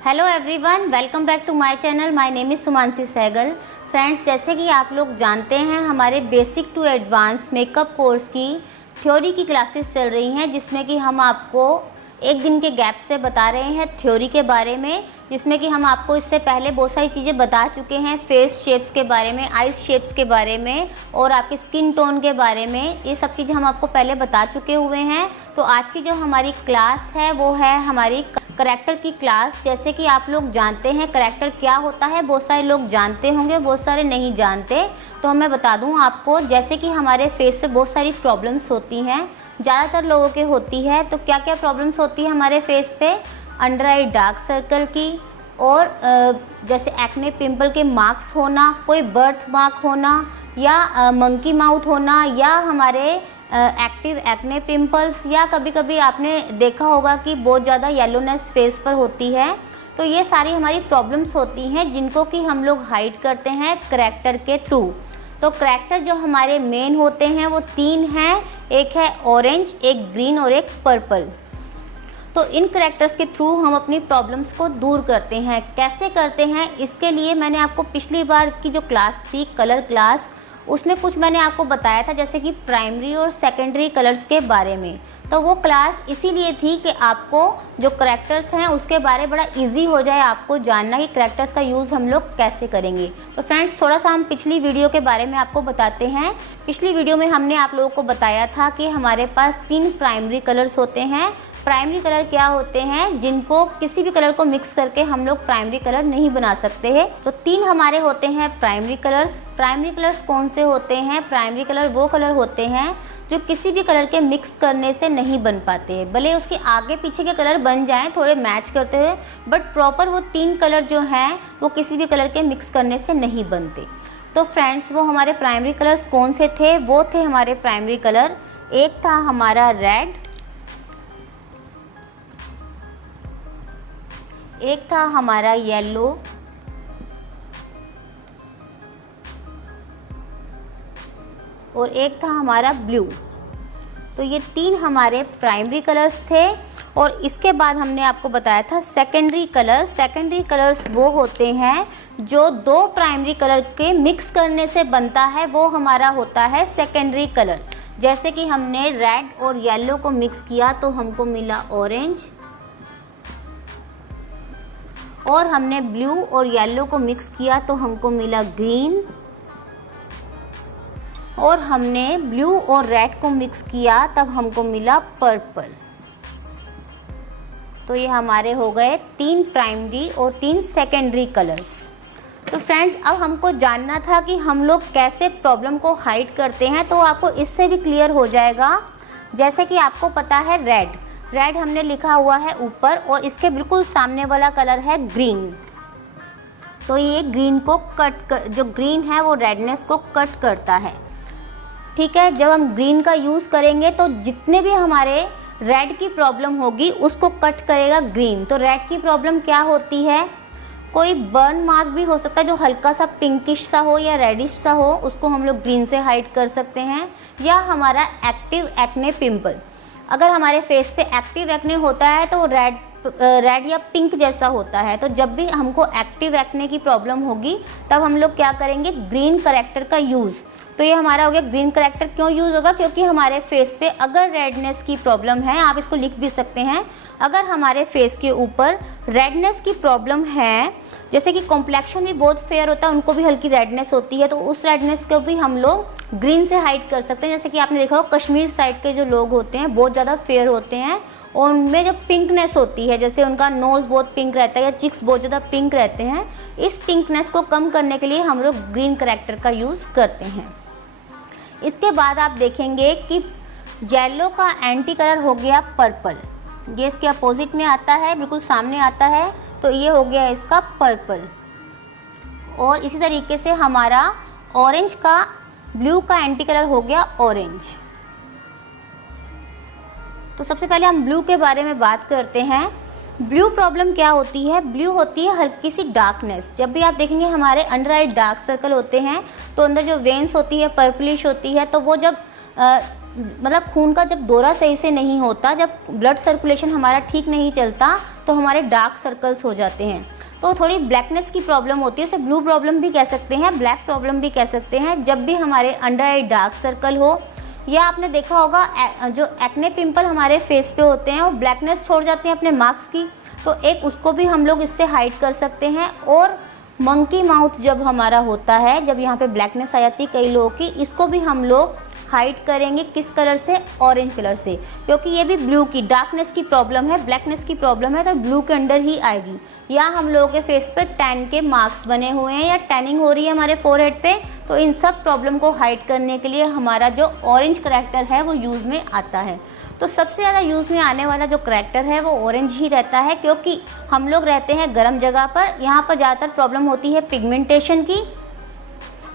Hello everyone, welcome back to my channel. My name is Sumanshi Sehgal. Friends, जैसे कि आप लोग जानते हैं, हमारे basic to advance makeup course की थ्योरी की क्लासेस चल रही हैं, जिसमें कि हम आपको एक दिन के गैप से बता रहे हैं थ्योरी के बारे में, जिसमें कि हम आपको इससे पहले बहुत सारी चीज़ें बता चुके हैं। फेस शेप्स के बारे में, आइज शेप्स के बारे में और आपके स्किन टोन के बारे में, ये सब चीज़ें हम आपको पहले बता चुके हुए हैं। तो आज की जो हमारी क्लास है वो है हमारी करैक्टर की क्लास। जैसे कि आप लोग जानते हैं करैक्टर क्या होता है, बहुत सारे लोग जानते होंगे, बहुत सारे नहीं जानते। तो मैं बता दूं आपको, जैसे कि हमारे फेस पे बहुत सारी प्रॉब्लम्स होती हैं, ज़्यादातर लोगों के होती है। तो क्या क्या प्रॉब्लम्स होती है हमारे फेस पे? अंडर आई डार्क सर्कल की, और जैसे एक्ने पिंपल के मार्क्स होना, कोई बर्थ मार्क होना, या मंकी माउथ होना, या हमारे एक्टिव एक्ने पिंपल्स, या कभी कभी आपने देखा होगा कि बहुत ज़्यादा येलोनेस फेस पर होती है। तो ये सारी हमारी प्रॉब्लम्स होती हैं जिनको कि हम लोग हाइड करते हैं करैक्टर के थ्रू। तो करैक्टर जो हमारे मेन होते हैं वो 3 हैं, एक है ऑरेंज, एक ग्रीन और एक पर्पल। तो इन करैक्टर्स के थ्रू हम अपनी प्रॉब्लम्स को दूर करते हैं। कैसे करते हैं, इसके लिए मैंने आपको पिछली बार की जो क्लास थी कलर क्लास, उसमें कुछ मैंने आपको बताया था, जैसे कि प्राइमरी और सेकेंडरी कलर्स के बारे में। तो वो क्लास इसीलिए थी कि आपको जो करैक्टर्स हैं उसके बारे में बड़ा इजी हो जाए आपको जानना कि करैक्टर्स का यूज़ हम लोग कैसे करेंगे। तो फ्रेंड्स, थोड़ा सा हम पिछली वीडियो के बारे में आपको बताते हैं। पिछली वीडियो में हमने आप लोगों को बताया था कि हमारे पास 3 प्राइमरी कलर्स होते हैं। प्राइमरी कलर क्या होते हैं, जिनको किसी भी कलर को मिक्स करके हम लोग प्राइमरी कलर नहीं बना सकते हैं। तो 3 हमारे होते हैं प्राइमरी कलर्स। प्राइमरी कलर्स कौन से होते हैं? प्राइमरी कलर वो कलर होते हैं जो किसी भी कलर के मिक्स करने से नहीं बन पाते हैं। भले उसके आगे पीछे के कलर बन जाएं थोड़े मैच करते हुए, बट प्रॉपर वो 3 कलर जो हैं वो किसी भी कलर के मिक्स करने से नहीं बनते। तो फ्रेंड्स, वो हमारे प्राइमरी कलर्स कौन से थे? वो थे हमारे प्राइमरी कलर, एक था हमारा रेड, एक था हमारा येलो, और एक था हमारा ब्लू। तो ये 3 हमारे प्राइमरी कलर्स थे। और इसके बाद हमने आपको बताया था सेकेंडरी कलर। सेकेंडरी कलर्स वो होते हैं जो 2 प्राइमरी कलर के मिक्स करने से बनता है, वो हमारा होता है सेकेंडरी कलर। जैसे कि हमने रेड और येलो को मिक्स किया तो हमको मिला ऑरेंज, और हमने ब्लू और येलो को मिक्स किया तो हमको मिला ग्रीन, और हमने ब्लू और रेड को मिक्स किया तब हमको मिला पर्पल। तो ये हमारे हो गए 3 प्राइमरी और 3 सेकेंडरी कलर्स। तो फ्रेंड्स, अब हमको जानना था कि हम लोग कैसे प्रॉब्लम को हाइड करते हैं, तो आपको इससे भी क्लियर हो जाएगा। जैसे कि आपको पता है रेड, रेड हमने लिखा हुआ है ऊपर, और इसके बिल्कुल सामने वाला कलर है ग्रीन। तो ये ग्रीन को जो ग्रीन है वो रेडनेस को कट करता है। ठीक है, जब हम ग्रीन का यूज़ करेंगे तो जितने भी हमारे रेड की प्रॉब्लम होगी उसको कट करेगा ग्रीन। तो रेड की प्रॉब्लम क्या होती है? कोई बर्न मार्क भी हो सकता है जो हल्का सा पिंकिश सा हो या रेडिश सा हो, उसको हम लोग ग्रीन से हाइड कर सकते हैं। या हमारा एक्टिव एक्ने पिंपल, अगर हमारे फेस पे एक्टिव एक्ने होता है तो रेड या पिंक जैसा होता है, तो जब भी हमको एक्टिव एक्ने की प्रॉब्लम होगी तब हम लोग क्या करेंगे? ग्रीन करैक्टर का यूज़। तो ये हमारा हो गया ग्रीन करैक्टर। क्यों यूज़ होगा? क्योंकि हमारे फेस पे अगर रेडनेस की प्रॉब्लम है, आप इसको लिख भी सकते हैं, अगर हमारे फेस के ऊपर रेडनेस की प्रॉब्लम है, जैसे कि कॉम्प्लेक्शन भी बहुत फेयर होता है, उनको भी हल्की रेडनेस होती है, तो उस रेडनेस को भी हम लोग ग्रीन से हाइड कर सकते हैं। जैसे कि आपने देखा हो कश्मीर साइड के जो लोग होते हैं बहुत ज़्यादा फेयर होते हैं, और उनमें जो पिंकनेस होती है, जैसे उनका नोज़ बहुत पिंक रहता है या चिक्स बहुत ज़्यादा पिंक रहते हैं, इस पिंकनेस को कम करने के लिए हम लोग ग्रीन करैक्टर का यूज़ करते हैं। इसके बाद आप देखेंगे कि येलो का एंटी कलर हो गया पर्पल, ये इसके अपोजिट में आता है, बिल्कुल सामने आता है, तो ये हो गया इसका पर्पल। और इसी तरीके से हमारा ऑरेंज का ब्लू का एंटी कलर हो गया ऑरेंज। तो सबसे पहले हम ब्लू के बारे में बात करते हैं। ब्लू प्रॉब्लम क्या होती है? ब्लू होती है हल्की सी डार्कनेस। जब भी आप देखेंगे हमारे अंडर आई डार्क सर्कल होते हैं तो अंदर जो वेन्स होती है पर्पलिश होती है, तो वो जब मतलब खून का जब दौरा सही से नहीं होता, जब ब्लड सर्कुलेशन हमारा ठीक नहीं चलता, तो तो हमारे डार्क सर्कल्स हो जाते हैं। तो थोड़ी ब्लैकनेस की प्रॉब्लम होती है, उसे ब्लू प्रॉब्लम भी कह सकते हैं, ब्लैक प्रॉब्लम भी कह सकते हैं। जब भी हमारे अंडर आई डार्क सर्कल हो, या आपने देखा होगा जो एक्ने पिंपल हमारे फेस पे होते हैं वो ब्लैकनेस छोड़ जाते हैं अपने मार्क्स की, तो एक उसको भी हम लोग इससे हाइड कर सकते हैं। और मंकी माउथ जब हमारा होता है, जब यहाँ पे ब्लैकनेस आ जाती है कई लोगों की, इसको भी हम लोग हाइड करेंगे किस कलर से? ऑरेंज कलर से, क्योंकि ये भी ब्लू की डार्कनेस की प्रॉब्लम है, ब्लैकनेस की प्रॉब्लम है, तो ब्लू के अंडर ही आएगी। या हम लोगों के फेस पे टैन के मार्क्स बने हुए हैं या टैनिंग हो रही है हमारे फोरहेड पे, तो इन सब प्रॉब्लम को हाइड करने के लिए हमारा जो ऑरेंज करेक्टर है वो यूज़ में आता है। तो सबसे ज़्यादा यूज़ में आने वाला जो करेक्टर है वो ऑरेंज ही रहता है, क्योंकि हम लोग रहते हैं गर्म जगह पर। यहाँ पर ज़्यादातर प्रॉब्लम होती है पिगमेंटेशन की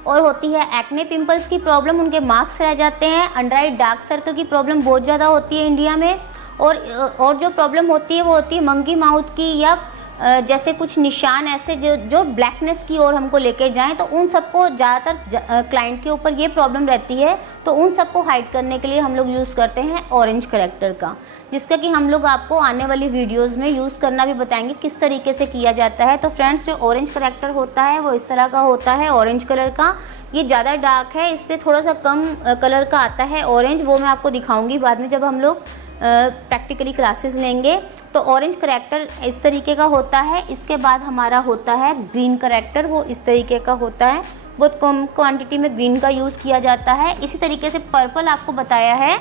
और होती है एक्ने पिंपल्स की प्रॉब्लम, उनके मार्क्स रह जाते हैं। अंडर आई डार्क सर्कल की प्रॉब्लम बहुत ज़्यादा होती है इंडिया में। और जो प्रॉब्लम होती है वो होती है मंकी माउथ की, या जैसे कुछ निशान ऐसे जो ब्लैकनेस की ओर हमको लेके जाएं, तो उन सबको ज़्यादातर क्लाइंट के ऊपर ये प्रॉब्लम रहती है, तो उन सबको हाइड करने के लिए हम लोग यूज़ करते हैं ऑरेंज करेक्टर का, जिसका कि हम लोग आपको आने वाली वीडियोस में यूज़ करना भी बताएंगे किस तरीके से किया जाता है। तो फ्रेंड्स, जो ऑरेंज करेक्टर होता है वो इस तरह का होता है, ऑरेंज कलर का। ये ज़्यादा डार्क है, इससे थोड़ा सा कम कलर का आता है ऑरेंज, वो मैं आपको दिखाऊंगी बाद में जब हम लोग प्रैक्टिकली क्लासेस लेंगे। तो ऑरेंज करेक्टर इस तरीके का होता है। इसके बाद हमारा होता है ग्रीन करेक्टर, वो इस तरीके का होता है, बहुत कम क्वांटिटी में ग्रीन का यूज़ किया जाता है। इसी तरीके से पर्पल आपको बताया है,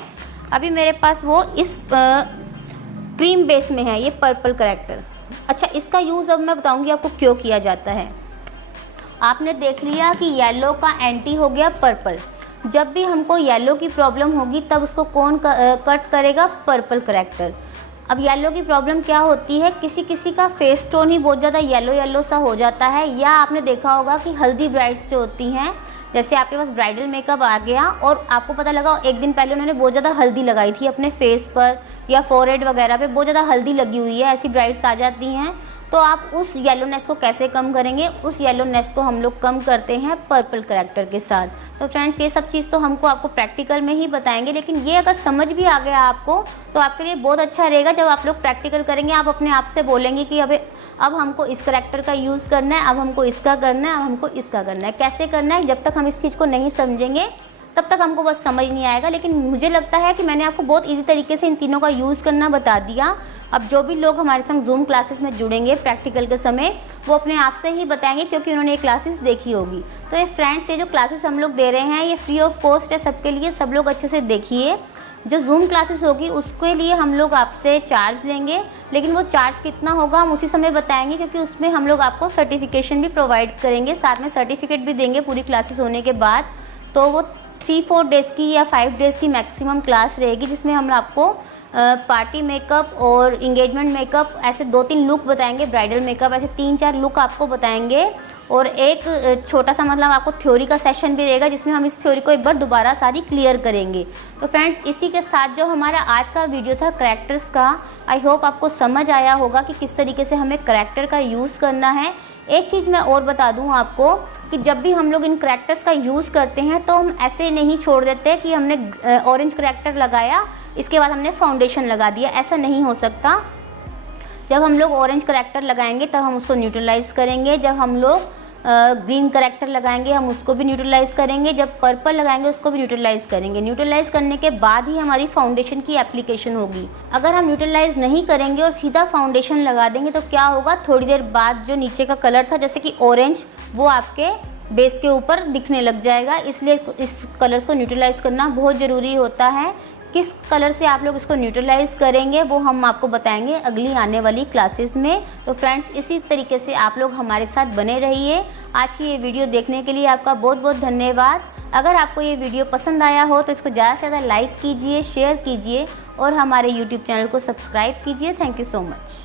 अभी मेरे पास वो इस क्रीम बेस में है, ये पर्पल करेक्टर। अच्छा, इसका यूज़ अब मैं बताऊंगी आपको क्यों किया जाता है। आपने देख लिया कि येलो का एंटी हो गया पर्पल, जब भी हमको येलो की प्रॉब्लम होगी तब उसको कौन कट करेगा? Purple character. अब येलो की प्रॉब्लम क्या होती है, किसी किसी का फेस टोन ही बहुत ज़्यादा येलो येलो सा हो जाता है, या आपने देखा होगा कि हल्दी ब्राइड्स जो होती हैं, जैसे आपके पास ब्राइडल मेकअप आ गया और आपको पता लगा एक दिन पहले उन्होंने बहुत ज़्यादा हल्दी लगाई थी अपने फेस पर या फोरहेड वगैरह पे, बहुत ज़्यादा हल्दी लगी हुई है, ऐसी ब्राइड्स आ जाती हैं। तो आप उस येलोनेस को कैसे कम करेंगे? उस येलोनेस को हम लोग कम करते हैं पर्पल करेक्टर के साथ। तो फ्रेंड्स, ये सब चीज़ तो आपको प्रैक्टिकल में ही बताएंगे, लेकिन ये अगर समझ भी आ गया आपको तो आपके लिए बहुत अच्छा रहेगा। जब आप लोग प्रैक्टिकल करेंगे, आप अपने आप से बोलेंगे कि अब हमको इस करेक्टर का यूज़ करना है, अब हमको इसका करना है, अब हमको इसका करना है। कैसे करना है, जब तक हम इस चीज़ को नहीं समझेंगे तब तक हमको बस समझ नहीं आएगा। लेकिन मुझे लगता है कि मैंने आपको बहुत ईजी तरीके से इन तीनों का यूज़ करना बता दिया। अब जो भी लोग हमारे संग जूम क्लासेस में जुड़ेंगे प्रैक्टिकल के समय, वो अपने आप से ही बताएंगे, क्योंकि उन्होंने ये क्लासेस देखी होगी। तो ये फ्रेंड्स, ये जो क्लासेस हम लोग दे रहे हैं ये फ्री ऑफ कॉस्ट है सबके लिए, सब लोग अच्छे से देखिए। जो जूम क्लासेस होगी उसके लिए हम लोग आपसे चार्ज लेंगे, लेकिन वो चार्ज कितना होगा हम उसी समय बताएंगे, क्योंकि उसमें हम लोग आपको सर्टिफिकेशन भी प्रोवाइड करेंगे, साथ में सर्टिफिकेट भी देंगे पूरी क्लासेस होने के बाद। तो वो 3-4 डेज़ की या 5 डेज़ की मैक्सिमम क्लास रहेगी, जिसमें हम आपको पार्टी मेकअप और इंगेजमेंट मेकअप ऐसे 2-3 लुक बताएंगे, ब्राइडल मेकअप ऐसे 3-4 लुक आपको बताएंगे, और एक छोटा सा मतलब आपको थ्योरी का सेशन भी रहेगा, जिसमें हम इस थ्योरी को एक बार दोबारा सारी क्लियर करेंगे। तो फ्रेंड्स, इसी के साथ जो हमारा आज का वीडियो था करेक्टर्स का, आई होप आपको समझ आया होगा कि किस तरीके से हमें करेक्टर का यूज़ करना है। एक चीज़ मैं और बता दूँ आपको कि जब भी हम लोग इन करेक्टर्स का यूज़ करते हैं तो हम ऐसे नहीं छोड़ देते कि हमने ऑरेंज करेक्टर लगाया इसके बाद हमने फाउंडेशन लगा दिया, ऐसा नहीं हो सकता। जब हम लोग ऑरेंज करेक्टर लगाएंगे तब हम उसको न्यूट्रलाइज़ करेंगे, जब हम लोग ग्रीन करेक्टर लगाएंगे हम उसको भी न्यूट्रलाइज़ करेंगे, जब पर्पल लगाएंगे उसको भी न्यूट्रलाइज़ करेंगे। न्यूट्रलाइज़ करने के बाद ही हमारी फाउंडेशन की एप्लीकेशन होगी। अगर हम न्यूट्रलाइज़ नहीं करेंगे और सीधा फाउंडेशन लगा देंगे तो क्या होगा, थोड़ी देर बाद जो नीचे का कलर था जैसे कि ऑरेंज, वो आपके बेस के ऊपर दिखने लग जाएगा। इसलिए इस कलर्स को न्यूट्रलाइज़ करना बहुत ज़रूरी होता है। किस कलर से आप लोग इसको न्यूट्रलाइज़ करेंगे वो हम आपको बताएंगे अगली आने वाली क्लासेस में। तो फ्रेंड्स, इसी तरीके से आप लोग हमारे साथ बने रहिए। आज की ये वीडियो देखने के लिए आपका बहुत बहुत धन्यवाद। अगर आपको ये वीडियो पसंद आया हो तो इसको ज़्यादा से ज़्यादा लाइक कीजिए, शेयर कीजिए और हमारे YouTube चैनल को सब्सक्राइब कीजिए। Thank you so much.